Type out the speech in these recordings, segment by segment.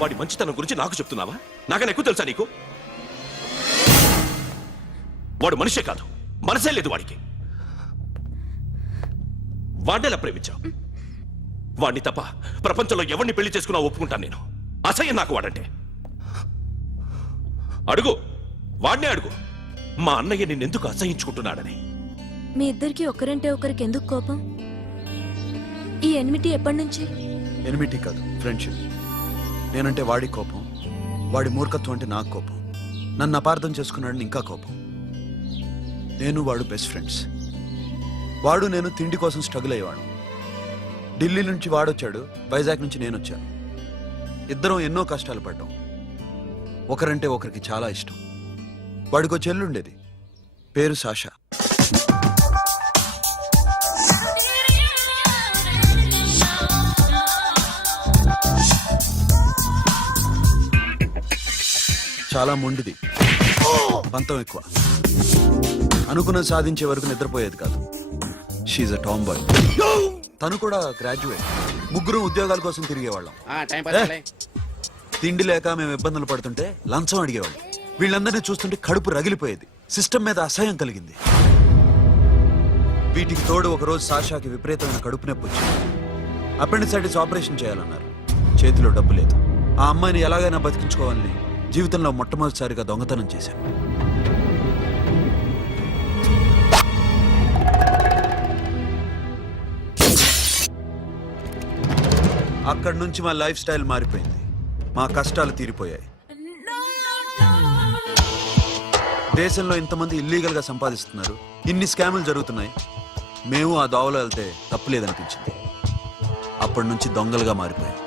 వాడి మంచితనం గురించి నాకు చెప్తున్నావా? నాకన్నా ఎక్కువ తెలుసా నీకు? వాడు మనిషే కాదు, మనసే లేదు వాడికి. వాడినేలా ప్రేమించావు? వాడిని తప్ప ప్రపంచంలో ఎవరిని పెళ్లి చేసుకున్నా ఒప్పుకుంటాను నేను. అసహ్యం నాకు వాడంటే. అడుగు, వాడినే అడుగు, మా అన్నయ్య నిన్నెందుకు అసహించుకుంటున్నాడని. మీ ఇద్దరికి ఒకరంటే ఒకరికి ఎందుకు కోపం? ఈ ఎనిమిటీ ఎప్పటి నుంచి? ఎనిమిటీ కాదు, ఫ్రెండ్షిప్. నేనంటే వాడి కోపం, వాడి మూర్ఖత్వం అంటే నాకు కోపం. నన్ను అపార్థం చేసుకున్నాడని ఇంకా కోపం. నేను వాడు బెస్ట్ ఫ్రెండ్స్. వాడు నేను తిండి కోసం స్ట్రగుల్ అయ్యేవాడు. ఢిల్లీ నుంచి వాడొచ్చాడు, వైజాగ్ నుంచి నేను వచ్చాను. ఇద్దరం ఎన్నో కష్టాలు పడ్డాం. ఒకరంటే ఒకరికి చాలా ఇష్టం. వాడికో చెల్లుండేది, పేరు సాషా. చాలా మొండిది, పంతం ఎక్కువ. అనుకున్నది సాధించే వరకు నిద్రపోయేది కాదు. She's a tomboy. తను కూడా గ్రాడ్యుయేట్. ముగ్గురు ఉద్యోగాల కోసం తిరిగేవాళ్ళం. తిండి లేక మేము ఇబ్బందులు పడుతుంటే లంచం అడిగేవాళ్ళం. వీళ్ళందరినీ చూస్తుంటే కడుపు రగిలిపోయేది. సిస్టమ్ మీద అసహ్యం కలిగింది. వీటికి తోడు ఒకరోజు సాషాకి విపరీతమైన కడుపు నొప్పి వచ్చింది. అపెండిసైటిస్ ఆపరేషన్ చేయాలన్నారు. చేతిలో డబ్బు లేదు. ఆ అమ్మాయిని ఎలాగైనా బతికించుకోవాలని జీవితంలో మొట్టమొదటిసారిగా దొంగతనం చేశాను. అక్కడి నుంచి మా లైఫ్ స్టైల్ మారిపోయింది. మా కష్టాలు తీరిపోయాయి. దేశంలో ఇంతమంది ఇల్లీగల్ గా సంపాదిస్తున్నారు, ఇన్ని స్కాములు జరుగుతున్నాయి. మేము ఆ దోవలో వెళ్తే తప్పులేదనిపించింది. అప్పటి నుంచి దొంగలుగా మారిపోయాం.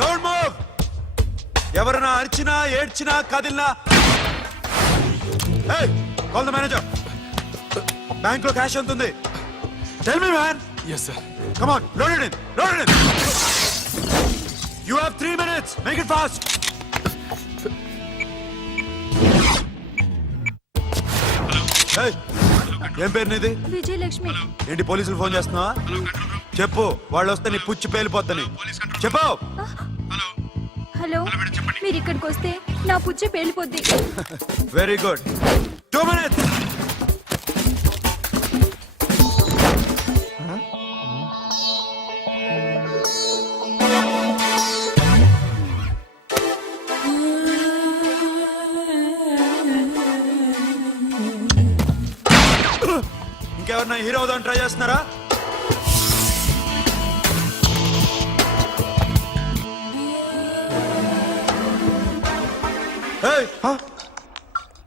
Don't move. ఎవరైనా అరిచినా ఏడ్చినా కదిలినా కాల్ ద మేనేజర్. బ్యాంక్ లో క్యాష్ ఎంత ఉంది? Tell me man. yes sir. Come on, load it in. Load it in. You have 3 minutes. Make it fast. Hey, ఏం పేరు నీది? విజయలక్ష్మి. ఏంటి పోలీసులు ఫోన్ చేస్తున్నావా? చెప్పు, వాళ్ళు వస్తే నీ పుచ్చి పేలిపోద్దని చెప్పు. హలో, మీరు ఇక్కడికి వస్తే నా పుచ్చ పేలిపోద్ది. Very good. 2 minutes. ఇంకెవరన్నా హీరో అవుదాం ట్రై చేస్తున్నారా?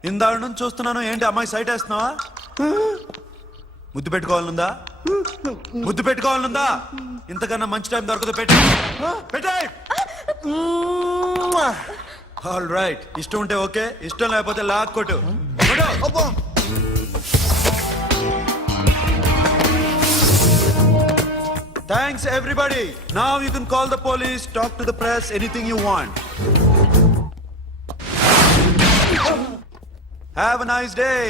ఇందాక నుంచి చూస్తున్నాను. ఏంటి అమ్మాయి సైట్ వేస్తున్నావా? ముద్దు పెట్టుకోవాలనుందా? ముద్దు పెట్టుకోవాలనుందా? ఇంతకన్నా మంచి టైం దొరకదు. పెట్టే. All right. ఇష్టం ఉంటే ఓకే, ఇష్టం లేకపోతే లాక్ కొట్టు. Thanks everybody. Now you can call the police, talk to the press, anything you want. Have a nice day.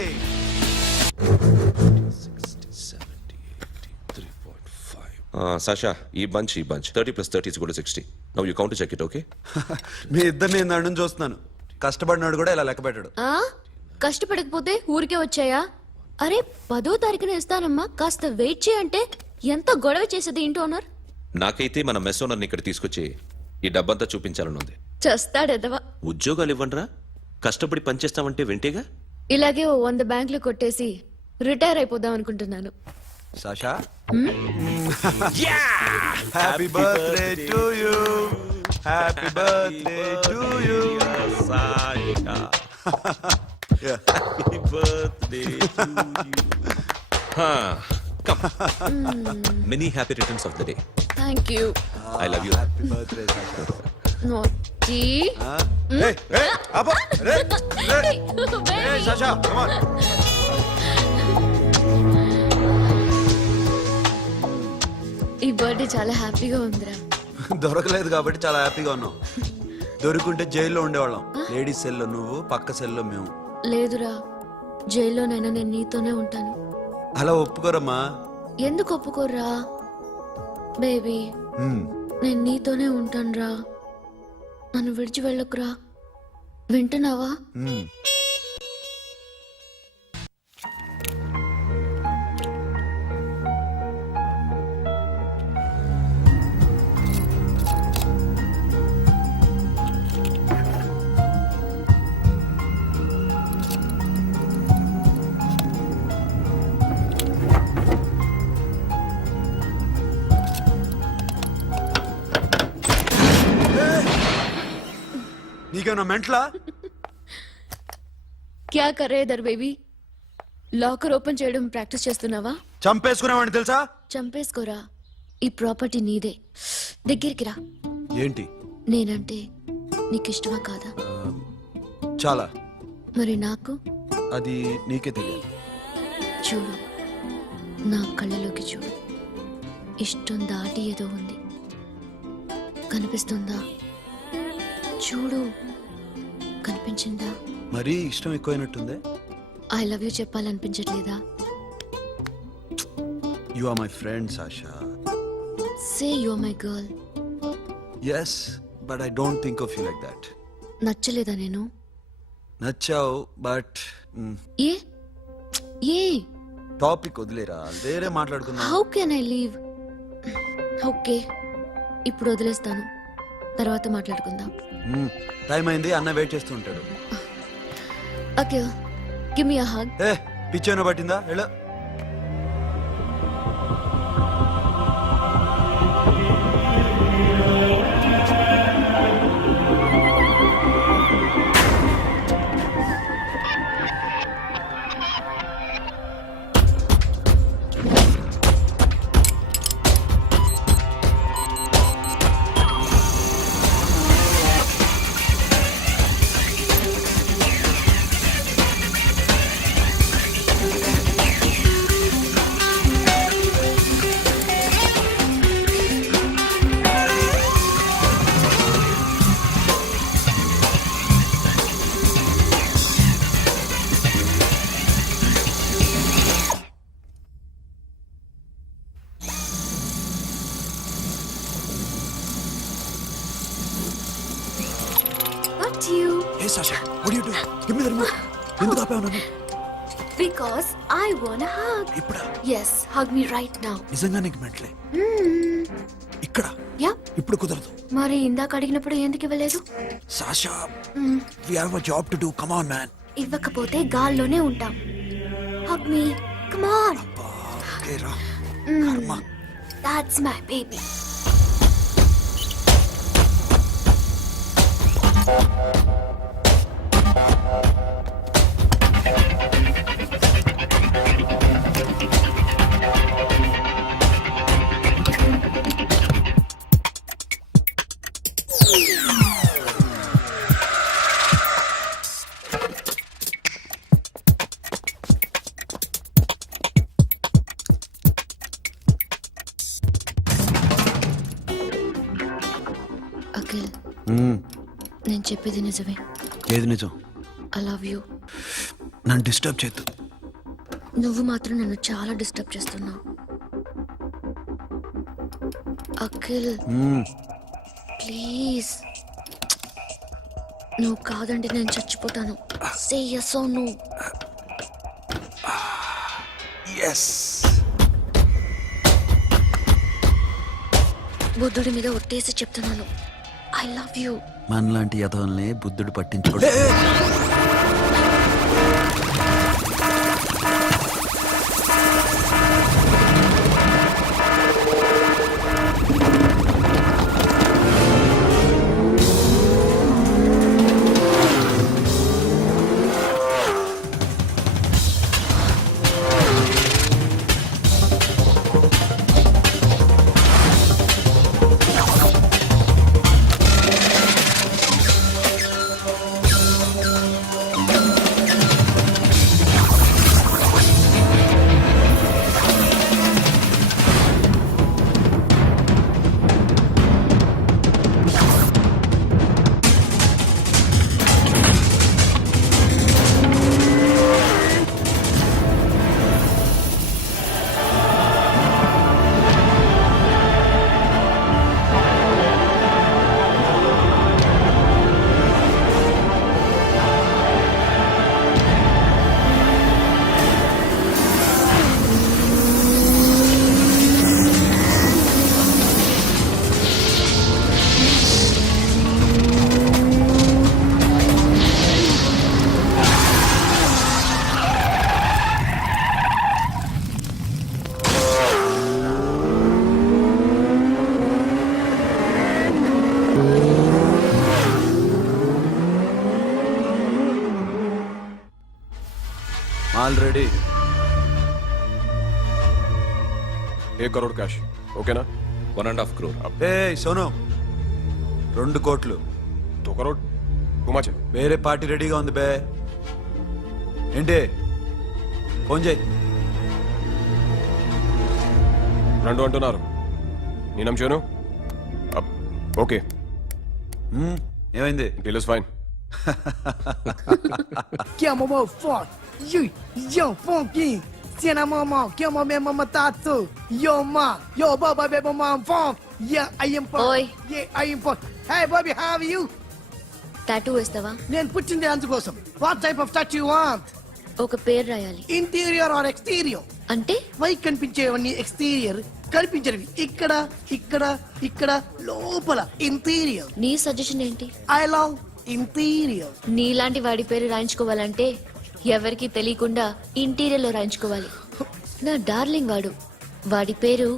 60, 70, 80, 3.5. Sasha, ఈ bunch 30 plus 30 is equal to 60. Now you count to check it, okay? మీ ఇద్దరిని నేను నుంచి చూస్తున్నాను. కష్టపడినాడు కూడా ఇలా లెక్క పెట్టాడు. కష్టపడకపోతే ఊరికే వచ్చాయా? అరే 10వ తారీఖున ఇస్తానమ్మా, కాస్త వెయిట్ చేయంటే ఎంత గొడవ చేసేది ఇంటి ఓనర్. నాకైతే మన మెస్ ఓనర్ని ఇక్కడ తీసుకొచ్చి ఈ డబ్బంతా చూపించాలని ఉంది. చేస్తాడెదవా. ఉద్యోగాలు ఇవ్వండిరా, కష్టపడి పనిచేస్తామంటే వింటేగా. ఇలాగే 100 బ్యాంకులు కొట్టేసి రిటైర్ అయిపోదాం అనుకుంటున్నాను. Sasha, happy birthday to you. Happy birthday to you Sasha. Happy birthday to you. Come. Many happy returns of the day. Thank you. I love you. Happy birthday Sasha. Naughty. Hey, Abba, hey, Sasha, come on. ఈ birthday చాలా హ్యాపీగా ఉందిరా. దొరకలేదు కాబట్టి చాలా హ్యాపీగా ఉన్నాం. దొరుకుంటే జైల్లో ఉండేవాళ్ళం. లేడీస్ సెల్లో నువ్వు, పక్క సెల్లో మేము. లేదురా, జైల్లోనైనా నేను నీతోనే ఉంటాను. అలా ఒప్పుకోరమ్మా. ఎందుకు ఒప్పుకోర్రా బేబీ? మ్మ్. నేను నీతోనే ఉంటానురా, నన్ను విడిచి వెళ్ళకురా. వింటున్నావా? మ్మ్. నీకేమన్నా మెంట్లా? క్యా కరే ఇధర్ బేబీ? లాకర్ ఓపెన్ చేయడం ప్రాక్టీస్ చేస్తున్నావా? చంపేసుకునేవాడిని తెలుసా? చంపేసుకోరా, ఈ ప్రాపర్టీ నీదే. దగ్గరికి రా. ఏంటి? నేనంటే నీకు ఇష్టమా కాదా? చాలా. మరి నాకు? అది నీకే తెలియదు. చూడు, నా కళ్ళలోకి చూడు. ఇష్టం దాటి ఏదో ఉంది, కనిపిస్తుందా? చూడు, కనిపించిందా? మరీ ఇష్టం ఎక్కువైనట్టుందే. ఐ లవ్ యూ చెప్పాలనిపించట్లేదా? You are my friend Sasha. Say you are my girl. Yes, but I don't think of you like that. నచ్చలేదా నేను? నచ్చావు, బట్ ఏ ఏ టాపిక్ వదిలేరా, వేరే మాట్లాడుకుందాం. How can I leave? Okay, ఇప్పుడు వదిలేస్తాను, తర్వాత మాట్లాడుకుందాం. టైం అయింది, అన్న వెయిట్ చేస్తూ ఉంటాడు. Okay, give me a hug. ఏ పిచ్చేనో పట్టిందా? ఎలా? Not you. ఏ Sasha, what are you doing? Give me the remote. ఎందుకు ఆపావు నన్ను? Because I want a hug. ఇప్పుడా? Yes, hug me right now. నిజంగా నీకు మెంట్లే? ఇక్కడ Yeah. ఇప్పుడు కుదరదు. మరి ఇందాక అడిగినప్పుడు ఎందుకు ఇవ్వలేదు? Sasha, we have a job to do. Come on, man. ఇవ్వకపోతే గాల్లోనే ఉంటాం. Hug me. Come on. Okay, రా. కర్మ. That's my baby. అఖిల్, నేను చెప్పేది నిజమే. ఏది నిజం? I love you. నన్ను డిస్టర్బ్ చేయొద్దు. నువ్వు మాత్రం నన్ను చాలా డిస్టర్బ్ చేస్తున్నావు. అఖిల్ ప్లీజ్, నువ్వు కాదంటే నేను చచ్చిపోతాను. సే yes or no. ఎస్. బుద్ధుడి మీద ఒట్టేసి చెప్తున్నాను, ఐ లవ్ యూ. మనలాంటి యథవల్ని బుద్ధుడు పట్టించుకోడు. ఆల్రెడీ 1 करोड़ कैश ओके ना 1.5 crore. ఏ సోను 2 కోట్లు 2 करोड़ టూ మచ్ వేరే పార్టీ రెడీగా ఉంది బే ఏంటి ఫోన్ చేయి రెండు అంటున్నారు నేనం చేయను ఓకే ఏమైంది deal is fine Que é mamão forte, yo funky, cena mamão, que é mamãe mamatato, yo ma, yo baba beba mam funk, yeah I am funk, Oi. yeah I am funk. Hey Bobby, how are you? Tattoo వేస్తావా? నేను పుట్టింది అందుకోసం. What type of tattoo you want? ఒక పేరు రాయాలి. Interior or exterior? అంటే పై కనిపించేవన్నీ exterior, కనిపించేవి ఇక్కడ ఇక్కడ ఇక్కడ లోపల ఇంటీరియర్. నీ సజెషన్ ఏంటి? I love interior. నీలాంటి వాడి పేరు రాయించుకోవాలంటే ఎవరికి తెలియకుండా ఇంటీరియర్ లో రాయించుకోవాలి. నా డార్లింగ్ వాడు, వాడి పేరు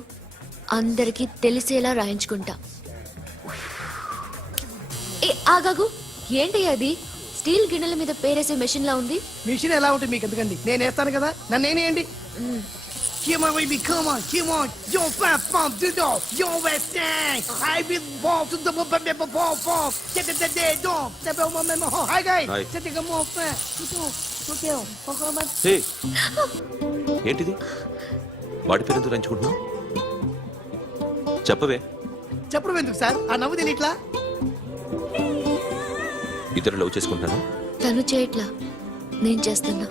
అందరికి తెలిసేలా రాయించుకుంటా. ఏ ఆగాగు, ఏంటి అది? స్టీల్ గిన్నెల మీద పేరేసే మెషిన్ లా ఉంది. మిషన్ ఎలా ఉంటుంది మీకు ఎందుకండి? నేను వేస్తాను కదా, నన్ను నేనేయండి. Come on, baby, come on, come on. Yo, fat fun, do do. Yo, West End. I will ball to the ball. Get the day, don't. The memo. Hi, guys. Hi. Set the more fat. Okay, okay. హే ఏంటిది? వాడి పేరు ఎందుకు రంచుకుంటున్నావు? చెప్పవే. చెప్పడం ఎందుకు sir? ఆ నవ్వు తిని ఇట్లా. ఇద్దరు లవ్ చేసుకుంటాను. తను చేయట్లా, నేను చేస్తున్నా.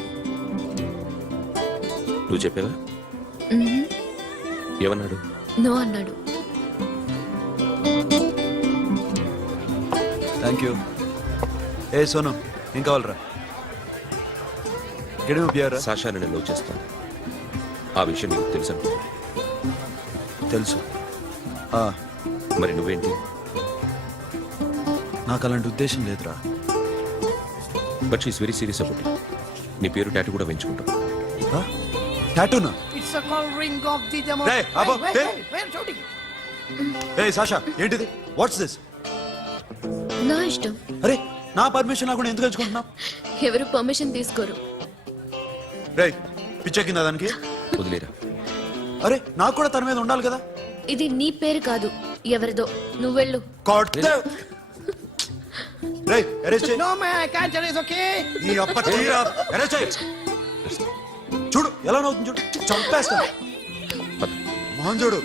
నువ్వు చెప్పావా? ఏమన్నాడు? నో అన్నాడు. Thank you. ఏ సోను ఏం కావాలరా? గడిమి బియారా? సాషాని నేను లవ్ చేస్తాను. ఆ విషయం నీకు తెలుసు అనుకో. తెలుసు. మరి నువ్వేంటి? నాకు అలాంటి ఉద్దేశం లేదురా. But she's very serious about. నీ పేరు టాటూ కూడా వేయించుకుంటాం. టాటూనా? It's a call ring of the demo. Hey, Abba, hey. Wait, shouting. A Sasha ఏంటిది? What's this? నా ఇష్టం. అరే నా పర్మిషన్ లేకుండా ఎందుకు ఎంచుకుంటున్నావు? ఎవరు పర్మిషన్ తీసుకోరు. రే పిచ్చెక్కిందా దానికి? వదిలేరా. అరే నాకు కూడా తన మీద ఉండాలి కదా. ఇది నీ పేరు కాదు, ఎవరిదో. నువ్వెళ్ళు. రే అరెస్ట్ చేయి. No, man, I can't tell you, it's okay? నీ అప్ప తీరా అరెస్ట్ చేయి. చూడు ఎలా నవ్వుతుంది చూడు. చంపేస్తా. మోహన్ చూడు.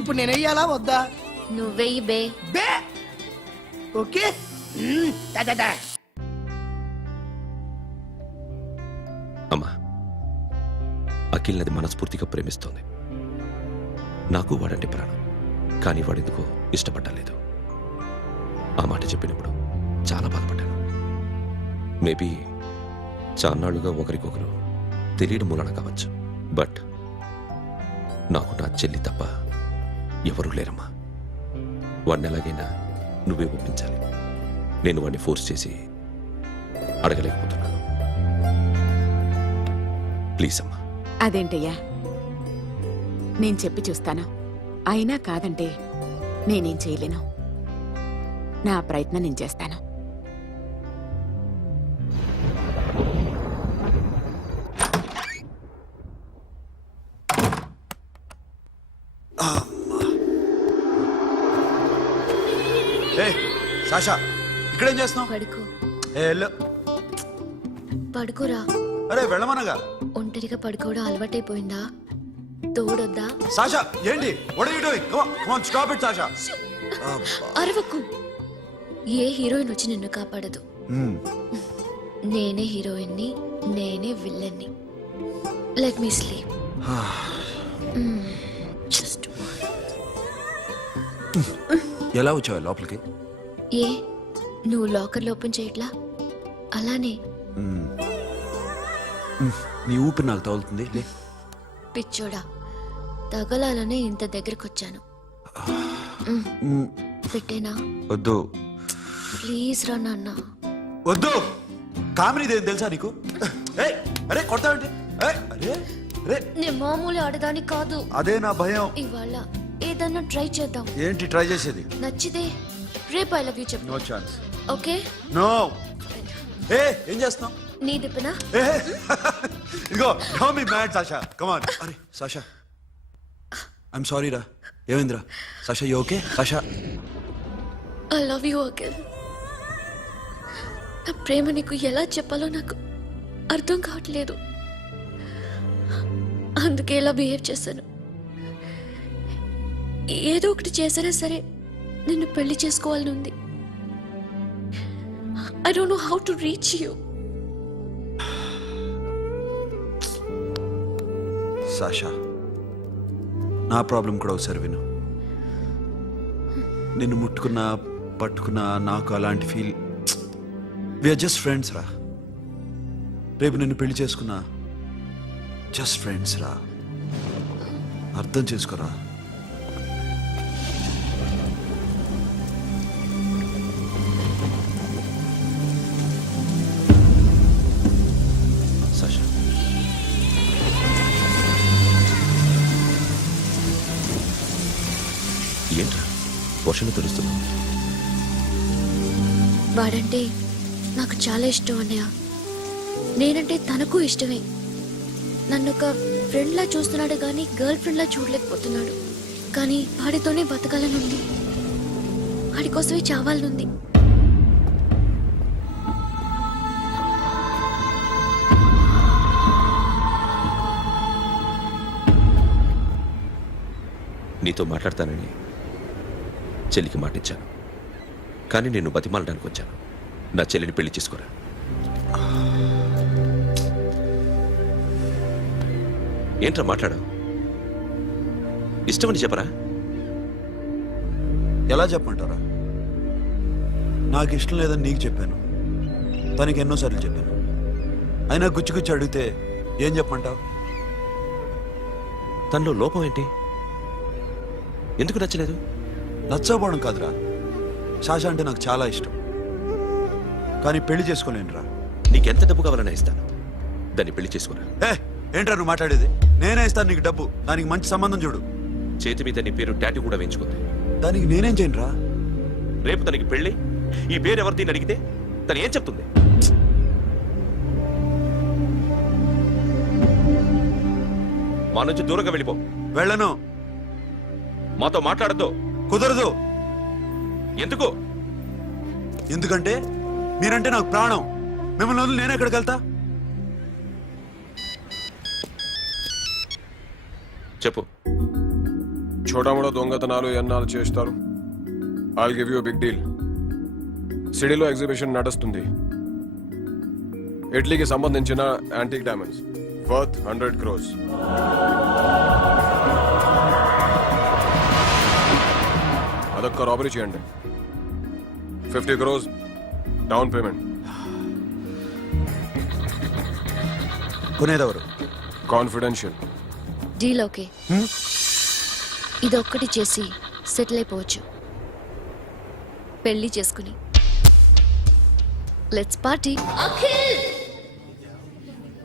ఇప్పుడు నేను వెయ్యాలా వద్దా? నువ్వెయ్యి బే. బే ఓకే. Da. అమ్మా, అఖిల్ నది మనస్ఫూర్తిగా ప్రేమిస్తోంది. నాకు వాడంటే ప్రాణం, కానీ వాడెందుకో ఇష్టపడలేదు. ఆ మాట చెప్పినప్పుడు చాలా బాధపడ్డాను. మేబీ చాన్నాళ్ళుగా ఒకరికొకరు తెలియడం మూలన కావచ్చు. బట్ నాకు నా చెల్లి తప్ప ఎవరూ లేరమ్మా. వాడిని ఎలాగైనా నువ్వే ఒప్పించాలి. నేను వాడిని ఫోర్స్ చేసి అడగలేకపోతున్నాను. ప్లీజ్ అమ్మా. అదేంటయ్యా, నేను చెప్పి చూస్తాను. అయినా కాదంటే నేనేం చేయలేను. నా ప్రయత్నం నేను చేస్తాను. ఏ సాషా ఇక్కడేం చేస్తున్నావు? పడుకో. ఏ వెళ్ళు. పడుకోరా. అరే వెళ్ళమనగా. ఒంటరిగా పడుకోవడం అలవాటైపోయిందా? తోడొద్దా? సాషా ఏంటి? What are you doing? Come on stop it Sasha. అరవకు. ఏ హీరోయిన్ వచ్చి నిన్ను కాపాడదు. నేనే హీరోయిన్ని, నేనే విల్లన్ని. Let me sleep. జస్ట్ ఎలా వచ్చావు లోపలికి? ఏ నువ్వు లాకర్లో ఓపెన్ చేయట్లా? అలానే. నీ ఊపిరి నాకు తగులుతుంది. లే. పిచ్చోడా, తగలాలనే ఇంత దగ్గరకొచ్చాను. పెట్టేనా? వద్దు. ప్లీజ్ రా నాన్న. వద్దు. కామెడీదేం తెలుసా నీకు? ఏయ్ అరే కొడతావేంటి? ఏయ్ అరే అరే. నేను మామూలు ఆడదాని కాదు. అదే నా భయం. ఇవాళ ఏదన్నా ట్రై చేద్దాం. ఏంటి ట్రై చేసేది? నచ్చితే రేపు ఐ లవ్ యూ చెప్పు. No chance. ఓకే? నో. ఏ ఏం చేస్తున్నావు నీ దిప్పునా ఏ ఇదిగో don't be mad Sasha come on అరే సాషా ఐఎమ్ సారీ రా ఏమైందిరా Sasha you okay Sasha I love you Akhil. నా ప్రేమ నీకు ఎలా చెప్పాలో నాకు అర్థం కావట్లేదు. అందుకే ఇలా బిహేవ్ చేశాను. ఏదో ఒకటి చేసినా సరే నిన్ను పెళ్లి చేసుకోవాలని ఉంది. I don't know how to reach you. Sasha నా ప్రాబ్లం కూడా ఒకసారి విను. నిన్ను ముట్టుకున్నా పట్టుకున్నా నాకు అలాంటి ఫీల్ వీఆర్ జస్ట్ ఫ్రెండ్స్ రా. రేపు నిన్ను పెళ్లి చేసుకున్నా జస్ట్ ఫ్రెండ్స్ రా. అర్థం చేసుకోరా. సాషా ఏంట్రా వర్షంలో తెలుస్తున్నావు? వాడంటే నాకు చాలా ఇష్టం అన్నయ్య. నేనంటే తనకు ఇష్టమే. నన్ను ఒక ఫ్రెండ్లా చూస్తున్నాడు కానీ గర్ల్ ఫ్రెండ్లా చూడలేకపోతున్నాడు. కానీ వాడితోనే బతకాలనుంది, వాడి కోసమే చావాలనుంది. నీతో మాట్లాడతానని చెల్లికి మాటిచ్చాను, కానీ నేను బతిమాలడానికి వచ్చాను. నా చెల్లిని పెళ్లి చేసుకోరా. ఏంట్రా మాట్లాడు? ఇష్టమని చెప్పరా? ఎలా చెప్పమంటారా? నాకు ఇష్టం లేదని నీకు చెప్పాను, తనకి ఎన్నోసార్లు చెప్పాను. అయినా గుచ్చి గుచ్చి అడిగితే ఏం చెప్పమంటావు? తనలో లోపం ఏంటి? ఎందుకు నచ్చలేదు? నచ్చకపోవడం కాదురా, సాషా అంటే నాకు చాలా ఇష్టం, కానీ పెళ్లి చేసుకోలేనురా. నీకెంత డబ్బు కావాలన్నా ఇస్తాను, దాన్ని పెళ్లి చేసుకురా. ఏ ఏంట్రా నువ్వు మాట్లాడేది? నేనే ఇస్తాను నీకు డబ్బు, దానికి మంచి సంబంధం చూడు. చేతి మీద నీ పేరు టాటూ కూడా వేయించుకుంది. దానికి నేనేం చేయనురా? రేపు తనకి పెళ్లి, ఈ పేరు ఎవరిని అడిగితే తను ఏం చెప్తుంది? మా నుంచి దూరంగా వెళ్ళిపో. వెళ్ళను. మాతో మాట్లాడద్దు. కుదరదు. ఎందుకు? ఎందుకంటే మీరంటే నాకు ప్రాణం. మిమ్మల్ని వదిలి నేను ఎక్కడికి వెళ్తా? చెప్పు. చోటామోడా దొంగతనాలు ఎన్నాళ్ళు చేస్తారు? I'll give you big deal. సిటీలో ఎగ్జిబిషన్ నడుస్తుంది. ఇటలీకి సంబంధించిన యాంటిక్ డైమండ్స్ వర్త్ 100 crores. అదొక్క రాబరీ చేయండి. 50 crores డౌన్ పేమెంట్. కొనేదెవరు? కాన్ఫిడెన్షియల్. Deal okay. ఇదొక్కటి చేసి సెటిల్ అయిపోవచ్చు. పెళ్లి చేసుకుని let's party. Akhil,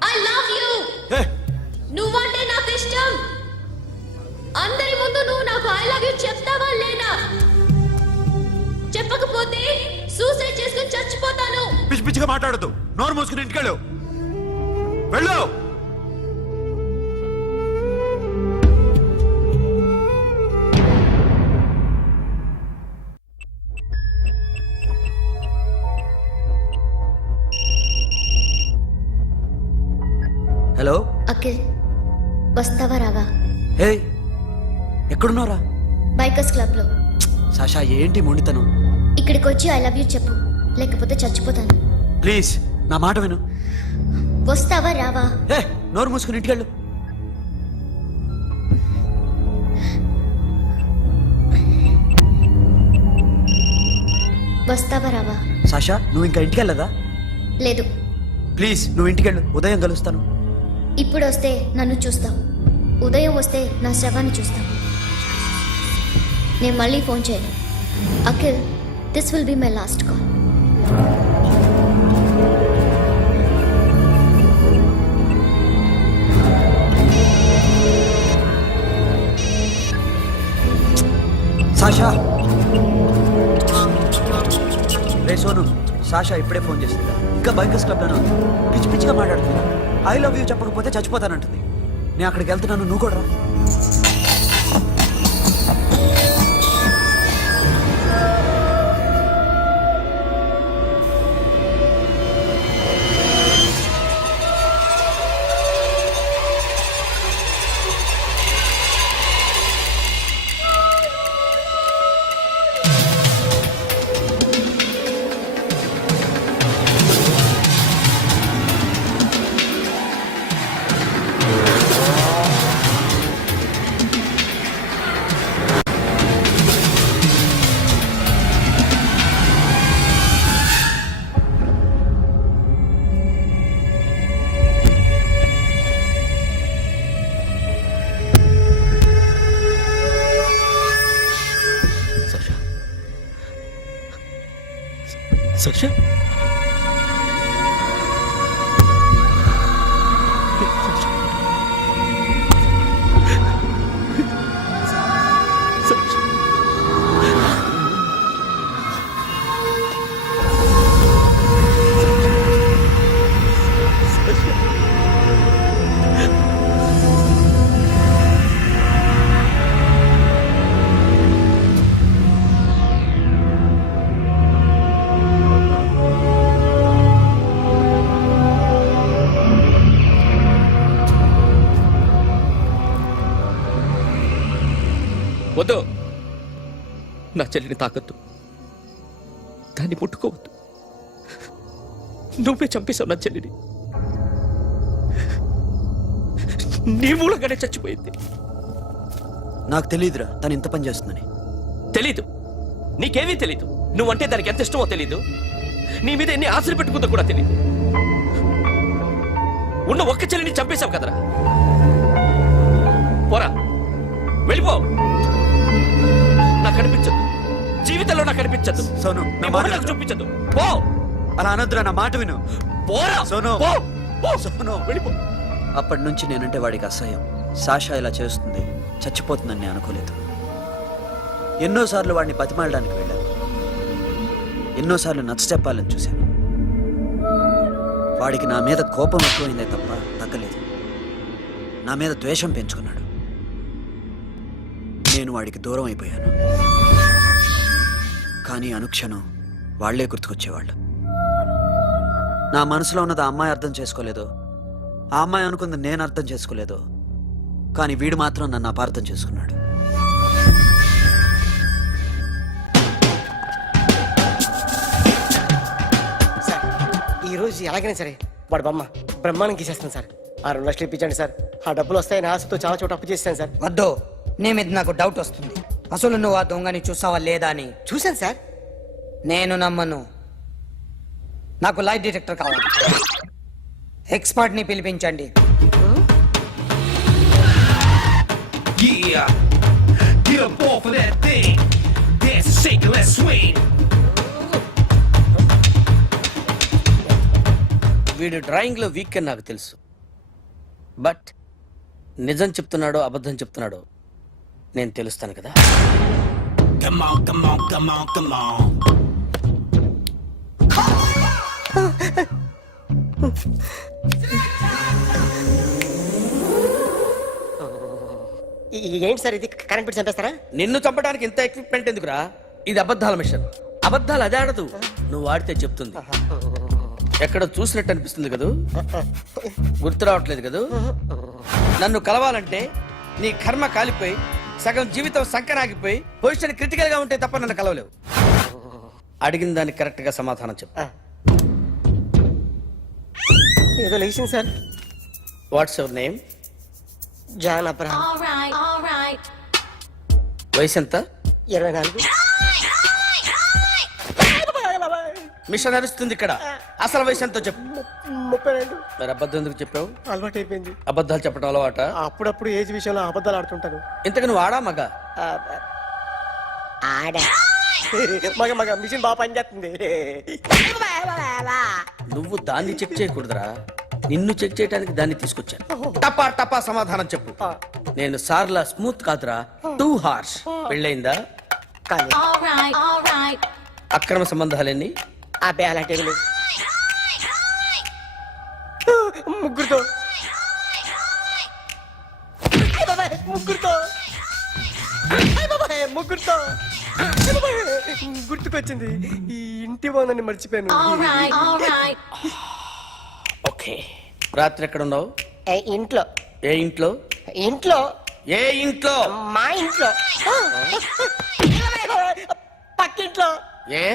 I love you. ఏ నువ్వంటే నాకు ఇష్టం. అందరి ముందు నువ్వు నాకు ఐ లవ్ యు చెప్తావా లేదా? చెప్పకపోతే సూసైడ్ చేసుకుని చచ్చిపోతాను. పిచ్చి పిచ్చిగా మాట్లాడద్దు. నోరు మూసుకుని ఇంటికెళ్ళు. వెళ్ళు. హలో అఖిల్, వస్తావా రావా? హే ఎక్కడున్నారా? బైకర్స్ క్లబ్ లో. సాషా ఏంటి మొండితనం? ఇక్కడికి వచ్చి ఐ లవ్ యూ చెప్పు, లేకపోతే చచ్చిపోతాను. ప్లీజ్ నా మాట విను. వస్తావా రావా? హే నోరు మూసుకుని ఇంటికెళ్ళు. వస్తావా రావా? సాషా నువ్వు ఇంకా ఇంటికెళ్ళదా? లేదు. ప్లీజ్ నువ్వు ఇంటికెళ్ళు, ఉదయం కలుస్తాను. ఇప్పుడు వస్తే నన్ను చూస్తావు, ఉదయం వస్తే నా శవాన్ని చూస్తావు. నేను మళ్ళీ ఫోన్ చేయను. Akhil, this will be my last call. Sasha ray Sonu, Sasha ఇప్పుడే ఫోన్ చేసింది. ఇంకా బైకర్స్ క్లబ్లోనే ఉంది. పిచ్చి పిచ్చిగా మాట్లాడుతుంది. ఐ లవ్ యూ చెప్పకపోతే చచ్చిపోతానంటుంది. నేను అక్కడికి వెళ్తున్నాను, నువ్వు కూడా రా. Sasha? వద్దు, నా చెల్లిని తాకద్దు, దాన్ని ముట్టుకోవద్దు. నువ్వే చంపేశావు నా చెల్లిని. నీ మూలంగానే చచ్చిపోయింది. నాకు తెలియదురా తను ఇంత పని చేస్తుందని. తెలీదు, నీకేమీ తెలీదు. నువ్వంటే దానికి ఎంత ఇష్టమో తెలీదు. నీ మీద ఎన్ని ఆశలు పెట్టుకుందో కూడా తెలీదు. ఉన్న ఒక్క చెల్లిని చంపేశావు కదరా. పోరా, వెళ్ళిపో. నాకు కనిపించదు, జీవితంలో నాకు కనిపించదు. సోను, నా నీ మాట మొహం నాకు విను. చూపించదు. పో, అలా అనొద్దురా, నా మాట విను. పోరా. సోను. పో, పో. సోను. వెళ్ళిపో. అప్పటి నుంచి నేనంటే వాడికి అసహ్యం. సాషా ఇలా చేస్తుంది, చచ్చిపోతుందని నేను అనుకోలేదు. ఎన్నోసార్లు వాడిని బతిమాలడానికి వెళ్ళాను. ఎన్నోసార్లు నచ్చ చెప్పాలని చూశాను. వాడికి నా మీద కోపం ఎక్కువైందే తప్ప తగ్గలేదు. నా మీద ద్వేషం పెంచుకున్నాడు. నేను వాడికి దూరం అయిపోయాను. కానీ అనుక్షణం వాళ్లే గుర్తుకొచ్చేవాళ్ళు. నా మనసులో ఉన్నది ఆ అమ్మాయి అర్థం చేసుకోలేదు, ఆ అమ్మాయి అనుకుంది నేను అర్థం చేసుకోలేదు. కానీ వీడు మాత్రం నన్ను అపార్థం చేసుకున్నాడు. సార్ ఈరోజు ఎలాగైనా సరే వాడు బొమ్మ బ్రహ్మాండం గీసేస్తాను సార్. ఆ 2 లక్షలు ఇప్పించండి సార్. ఆ డబ్బులు వస్తాయని ఆశతో చాలా చోట అప్పు చేస్తాను సార్. వద్దు, నీ మీద నాకు డౌట్ వస్తుంది. అసలు నువ్వు ఆ దొంగని చూసావా లేదా అని. చూశాను సార్. నేను నమ్మను. నాకు లైట్ డిటెక్టర్ కావాలి. ఎక్స్పర్ట్ ని పిలిపించండి. Yeah, get up off of that thing. Dance and shake and let's swing. వీడు డ్రాయింగ్లో వీక్ అని నాకు తెలుసు. బట్ నిజం చెప్తున్నాడో అబద్ధం చెప్తున్నాడో నేను తెలుస్తాను కదా. Come on, come on, come on, come on. ఏంటి సార్ ఇది? కరెంట్ బిల్ చంపేస్తారా? నిన్ను చంపడానికి ఇంత ఎక్విప్మెంట్ ఎందుకురా? ఇది అబద్ధాల మిషన్. అబద్ధాలు అదే ఆడదు, నువ్వు ఆడితే చెప్తుంది. ఎక్కడ చూసినట్టు అనిపిస్తుంది కదూ, గుర్తు రావట్లేదు కదూ. నన్ను కలవాలంటే నీ కర్మ కాలిపోయి సగం జీవితం సంకనాగిపోయి పొజిషన్ క్రిటికల్ గా ఉంటే తప్ప నన్ను కలవలేవు. అడిగిన దానికి కరెక్ట్ గా సమాధానం చెప్పు. ఏదో లేచింది sir. What's your name? John Abraham. వయసు ఎంత? 24. మిషన్ నడుస్తుంది ఇక్కడ. అసలు వయసు ఎంతో చెప్పు. 32. మరి అబద్ధం ఎందుకు చెప్పావు? అలవాటు అయిపోయింది. అబద్ధాలు చెప్పడం అలవాట? అప్పుడప్పుడు ఏజ్ విషయంలో అబద్ధాలు ఆడుతుంటాను. ఇంతకు నువ్వు ఆడా మగ? ఆడా. మగ మగ మిషన్ బాగా పనిచేస్తుంది. నువ్వు దాన్ని చెక్ చేయకూడదురా, నిన్ను చెక్ చేయడానికి దాన్ని తీసుకొచ్చాను. టపా టపా సమాధానం చెప్పు. నేను సార్లా స్మూత్ కాదురా, టూ హార్ష్. పెళ్ళయిందా? కానీ అక్రమ సంబంధాలన్నీ? అబ్బే అలాంటి ఏమీ లేదు. ముగ్గురుతో అయ్ బాబాయ్, ముగ్గురుతో అయ్ బాబాయ్, ముగ్గురుతో అయ్ బాబాయ్, గుర్తుకొచ్చింది. ఈ ఇంటి బాగుందని మర్చిపోయాను. ఓకే, రాత్రి ఎక్కడ ఉన్నావు? ఇంట్లో ఏ ఇంట్లో? ఇంట్లో ఏ ఇంట్లో? మా ఇంట్లో పక్కింట్లో ఏ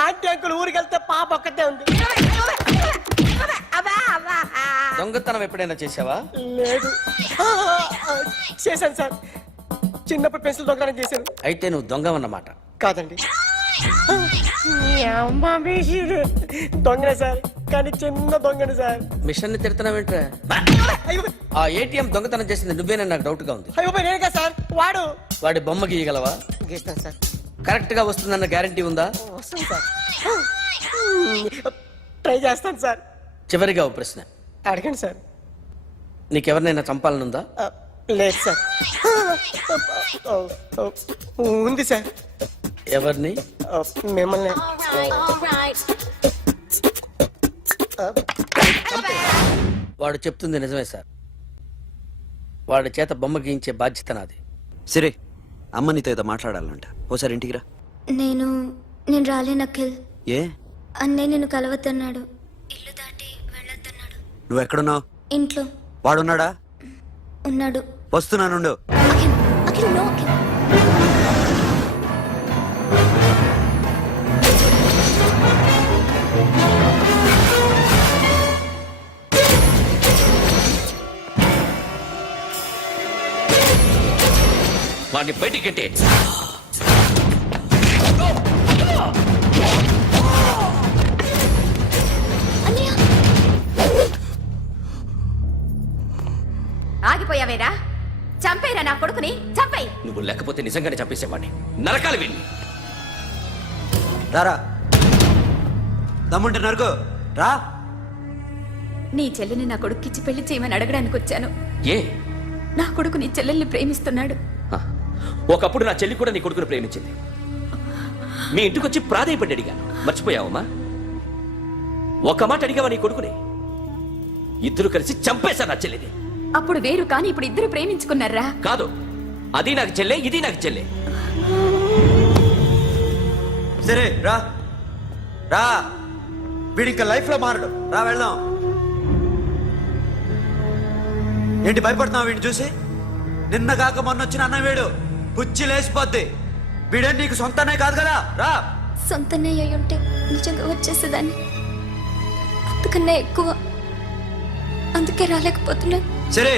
ఆంటీ అంకుల్ ఊరికి వెళ్తే పాప ఒక్కతే ఉంది. దొంగతనం ఎప్పుడైనా చేసావా? లేదు. చేశాను సార్, చిన్నప్పుడు పెన్సిల్ దొంగతనం చేశాను. అయితే నువ్వు దొంగవన్నమాట. కాదండి, దొంగనే సార్, కానీ చిన్న దొంగని సార్. మిషన్ ని తిడుతున్నావేంట్రా? ఆ ఏటీఎం దొంగతనం చేసింది నువ్వేనని నాకు డౌట్ గా ఉంది. అయ్యో నేనే కదా సార్, వాడు. వాడి బొమ్మ గీయగలవా? గీస్తాను సార్. కరెక్ట్ గా వస్తుందన్న గ్యారంటీ ఉందా? వస్తాను సార్, ట్రై చేస్తాను సార్. చివరిగా ఓ ప్రశ్న అడగండి సార్. నీకెవరినైనా చంపాలనుందా? లేదు సార్. ఉంది సార్. ఎవరిని? మిమ్మల్ని. వాడు చెప్తుంది నిజమే సార్. వాడి చేత బొమ్మ గీయించే బాధ్యత నాది. సిరి, అమ్మ నీతో ఏదో మాట్లాడాలంట. ఓసారి ఇంటికి రా. నేను రాలేను అఖిల్. ఏ? అన్నయ్య నిన్ను కలవద్దన్నాడు. ఇల్లు దాటి వెళ్ళొద్దన్నాడు. నువ్వు ఎక్కడున్నావు? ఇంట్లో వాడున్నాడా? ఉన్నాడు. వస్తున్నానుండు. అఖిల్, అఖిల్, నో అఖిల్. వాడిని బయటికి గెట్టే. అన్నయ్య, ఆగిపోయావేరా? చంపేరా నా కొడుకుని, చంపేయ్. నువ్వు లేకపోతే నిజంగానే చంపేసేవాడిని. నరకాలి వీడిని. రారా, దమ్ముంటే నరుకు రా. నీ చెల్లిని నా కొడుక్కిచ్చి పెళ్లి చేయమని అడగడానికి వచ్చాను. ఏ? నా కొడుకు నీ చెల్లెల్ని ప్రేమిస్తున్నాడు. ఆ, ఒకప్పుడు నా చెల్లి కూడా నీ కొడుకుని ప్రేమించింది. మీ ఇంటికి వచ్చి ప్రాధేయపడి అడిగాను. మర్చిపోయావమ్మా? ఒక మాట అడిగావా నీ కొడుకుని? ఇద్దరు కలిసి చంపేశారు నా చెల్లిని. అప్పుడు వేరు, కానీ ఇప్పుడు ఇద్దరు ప్రేమించుకున్నారా? కాదు, అది నాకు చెల్లె, ఇది నాకు చెల్లె. సరే రా రా, వీడి ఇంకా లైఫ్ లో మారడు. రా వెళ్దాం. ఏంటి భయపడుతున్నావు వీడిని చూసి? నిన్న కాక మొన్న వచ్చిన అన్న వీడు పుచ్చి లేసిపోద్ది. వీడే నీకు సొంతనే కాదు కదా. రా. సొంతనే అయి ఉంటే నిజంగా వచ్చేసేదాన్ని. అంతకన్నా ఎక్కువ, అందుకే రాలేకపోతున్నాను. సరే,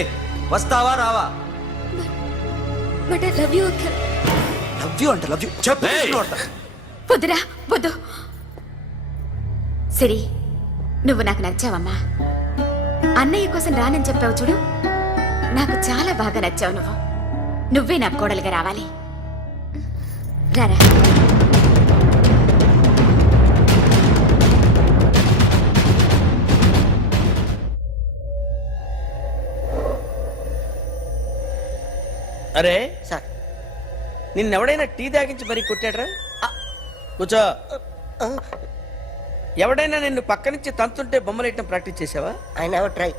వస్తావా రావా? But I love you Akhil. Love you అంటే లవ్ యూ చెప్పు. వద్దురా, వద్దు. సిరి, నువ్వు నాకు నచ్చావమ్మా. అన్నయ్య కోసం రానని చెప్పావు చూడు, నాకు చాలా బాగా నచ్చావు నువ్వు. నువ్వే నా కోడలుగా రావాలి. రారా. అరే సార్, నిన్నెవడైనా టీ తాగించి మరీ కొట్టాడ్రా? కూర్చో. ఎవడైనా నిన్ను పక్క నుంచి తంతుంటే బొమ్మలేయటం ప్రాక్టీస్ చేసావా? I never try.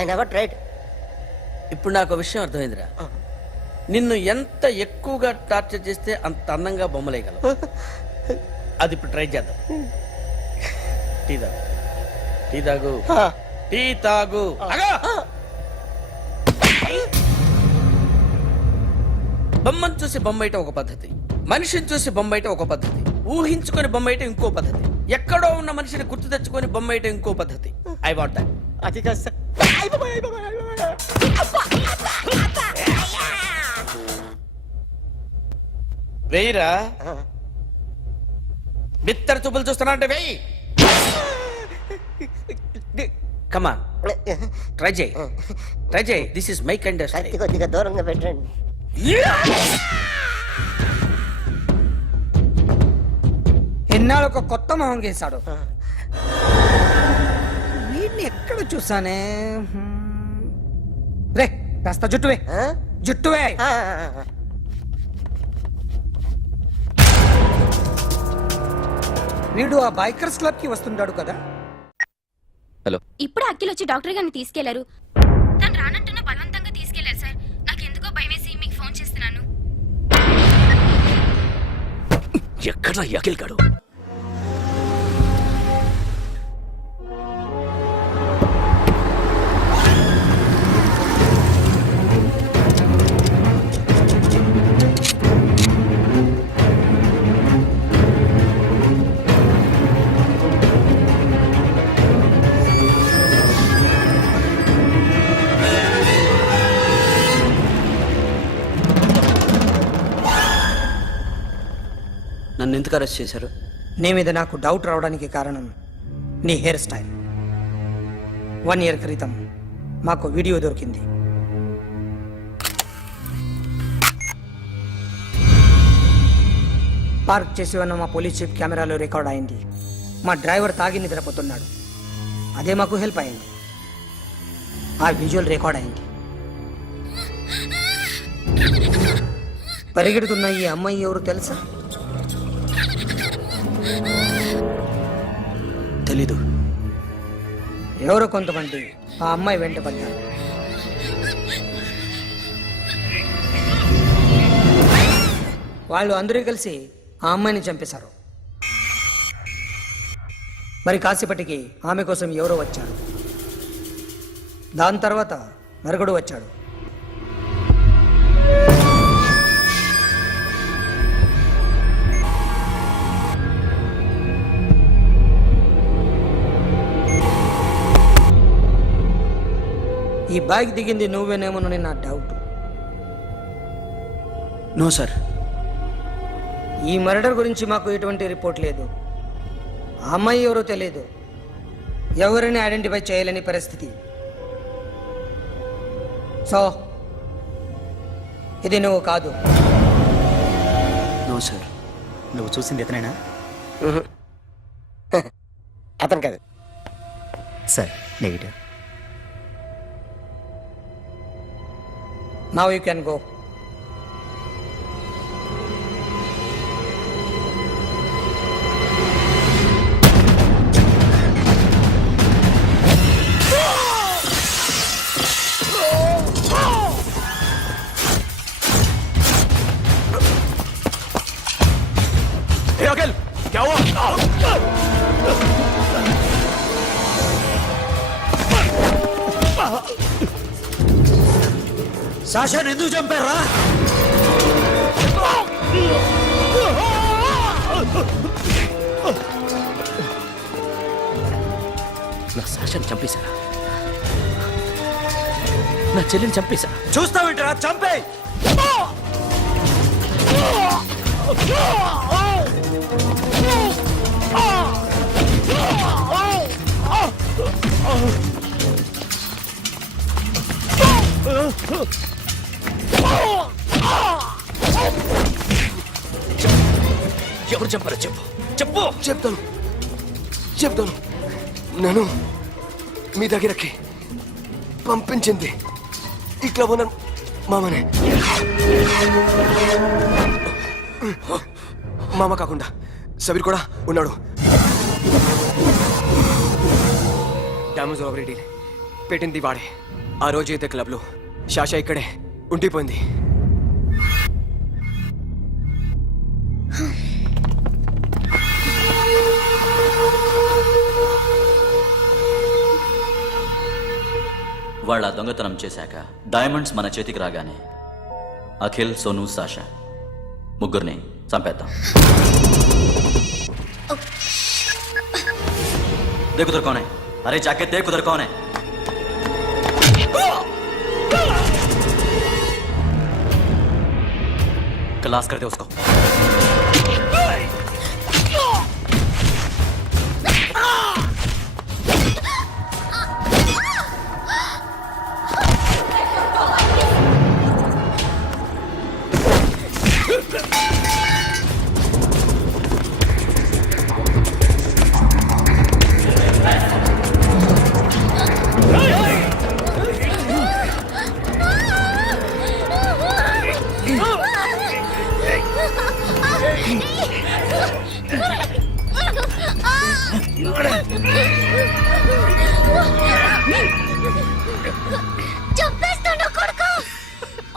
I never tried. ఇప్పుడు నాకు విషయం అర్థమైందిరా. నిన్ను ఎంత ఎక్కువగా టార్చర్ చేస్తే అంత అందంగా బొమ్మలేయగలవు. అది ఇప్పుడు ట్రై చేద్దాం. టీ తాగు, టీ తాగు, టీ తాగు. బొమ్మను చూసి బొమ్మయటం ఒక పద్ధతి, మనిషిని చూసి బొమ్మయటం ఒక పద్ధతి, ఊహించుకొని బొమ్మయటం ఇంకో పద్ధతి, ఎక్కడో ఉన్న మనిషిని గుర్తు తెచ్చుకొని బొమ్మయటం ఇంకో పద్ధతి. I want that. అది కాదు సార్. వెయ్యిరా. బిత్తర చూపులు చూస్తున్నా అంటే వెయ్యి. కమాన్, ట్రై చేయి, ట్రై చేయి. This is my kind of style. కొద్దిగా దూరంగా పెట్టండి. ఎన్నాళ్ళు ఒక కొత్త మొహం గీశాడు. వీడిని ఎక్కడ చూసానే? రే, కాస్త జుట్టువే, జుట్టువే. వీడు ఆ బైకర్స్ క్లబ్ కి వస్తుంటాడు కదా. హలో, ఇప్పుడు అఖిల్ వచ్చి డాక్టర్ గారిని తీసుకెళ్లారు. తను రానంటున్న బలవంతంగా తీసుకెళ్లారు సార్. నాకు ఎందుకో భయం వేసి మీకు ఫోన్ చేస్తున్నాను. ఎక్కడ అఖిల్ గాడు? నన్ను ఎందుకు అరెస్ట్ చేశారు? నీ మీద నాకు డౌట్ రావడానికి కారణం నీ హెయిర్ స్టైల్. 1 year క్రితం మాకు వీడియో దొరికింది. పార్క్ చేసి ఉన్న మా పోలీస్ జీప్ కెమెరాలో రికార్డ్ అయింది. మా డ్రైవర్ తాగి నిద్రపోతున్నాడు. అదే మాకు హెల్ప్ అయింది. ఆ విజువల్ రికార్డ్ అయింది. పరిగెడుతున్న ఈ అమ్మాయి ఎవరు తెలుసా? తెలీదు. ఎవరో కొంతమంది ఆ అమ్మాయి వెంట పడ్డారు. వాళ్ళు అందరూ కలిసి ఆ అమ్మాయిని చంపేశారు. మరి కాసేపటికి ఆమె కోసం ఎవరో వచ్చారు. దాని తర్వాత నరకుడు వచ్చాడు. ఈ బైక్ దిగింది నువ్వేనేమోనని నా డౌట్. No sir. ఈ మర్డర్ గురించి మాకు ఎటువంటి రిపోర్ట్ లేదు. ఆ అమ్మాయి ఎవరో తెలియదు. ఎవరిని ఐడెంటిఫై చేయలేని పరిస్థితి. సో ఇది నువ్వు కాదు. No sir. నువ్వు చూసింది ఇతనేనా? అతను కాదు sir. Negative. Now you can go. Akhil क्या हुआ? సాషాని ఎందుకు చంపారా? నా సాషాన్ని చంపేశారా? నా చెల్లిని చంపేశారా? చూస్తావేంట్రా? చంపే. ఎవరు చంపారో చెప్పు. చెప్పు. చెప్తాను. నేను మీ దగ్గరకి పంపించింది ఈ క్లబ్ ఓనర్ మామనే. మామ కాకుండా సబీర్ కూడా ఉన్నాడు. డ్యామేజ్ ఓవర్ డీల్ పెట్టింది వాడే. ఆ రోజు అయితే క్లబ్లో శాషా ఇక్కడే ఉండిపోయింది. వాళ్ళ దొంగతనం చేశాక డైమండ్స్ మన చేతికి రాగానే అఖిల్, సోను, సాషా ముగ్గురిని చంపేద్దాం. देखो उधर कौन है? अरे जाके देख उधर कौन है? क्लास कर दे उसको. చంపేస్తాను కొడుకు.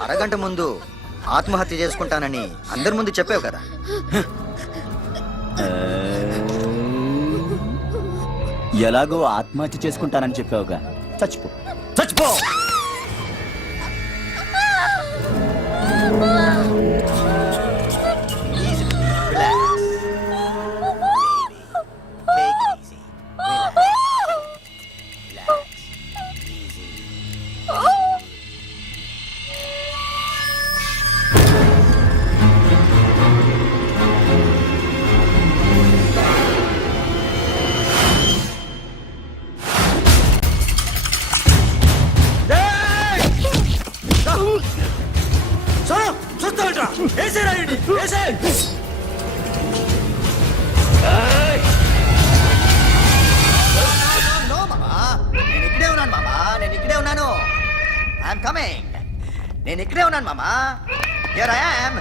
అరగంట ముందు ఆత్మహత్య చేసుకుంటానని అందరి ముందు చెప్పావు కదా. ఎలాగో ఆత్మహత్య చేసుకుంటానని చెప్పావుగా, చచ్చిపో చచ్చిపో. నేను ఇక్కడే ఉన్నాను మామా, నేను ఇక్కడే ఉన్నాను. I'm coming. నేను ఇక్కడే ఉన్నాను మామా. Here I am.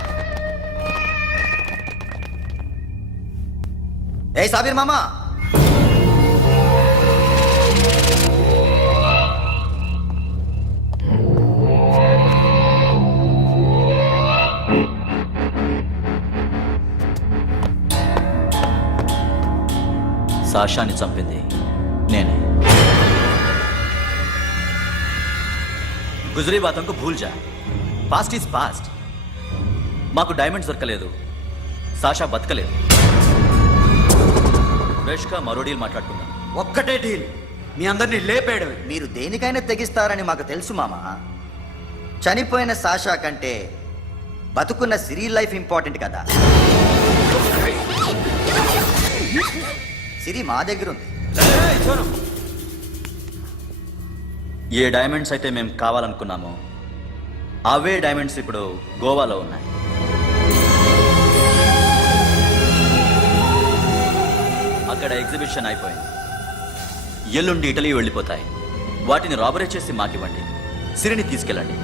ఏ సాబీర్ మామా, సాషాని చంపింది నేనే. గుజరీ బాతంకు భూల్ జా, పాస్ట్ ఈజ్ పాస్ట్. మాకు డైమండ్స్ దొరకలేదు, సాషా బతకలేదు. ఫ్రెష్గా మరో డీల్ మాట్లాడుకుందాం. ఒక్కటే డీల్, మీ అందరినీ లేపేయడం. మీరు దేనికైనా తెగిస్తారని మాకు తెలుసు మామా. చనిపోయిన సాషా కంటే బతుకున్న సిరి లైఫ్ ఇంపార్టెంట్ కదా. సిరి మా దగ్గర ఉంది. ఏ డైమండ్స్ అయితే మేము కావాలనుకున్నామో అవే డైమండ్స్ ఇప్పుడు గోవాలో ఉన్నాయి. అక్కడ ఎగ్జిబిషన్ అయిపోయింది. ఎల్లుండి ఇటలీ వెళ్ళిపోతాయి. వాటిని రాబరీ చేసి మాకివ్వండి, సిరిని తీసుకెళ్ళండి.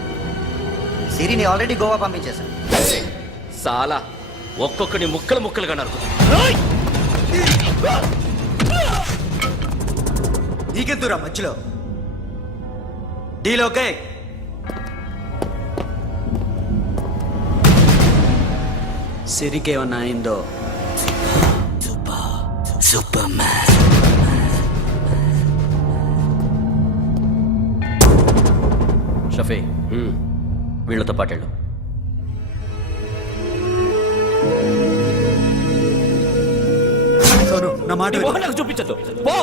సిరిని ఆల్రెడీ గోవా పంపించేశాను. సాలా ఒక్కొక్కని ముక్కలు ముక్కలుగా నరుకు. నీకెందురా మధ్యలో? Deal okay? సిరికేమన్నా అయిందో సూపర్ మ్యాన్. షఫీ, వీళ్ళతో పాటేళ్ళు. నా మాట నాకు చూపించద్దు. పో.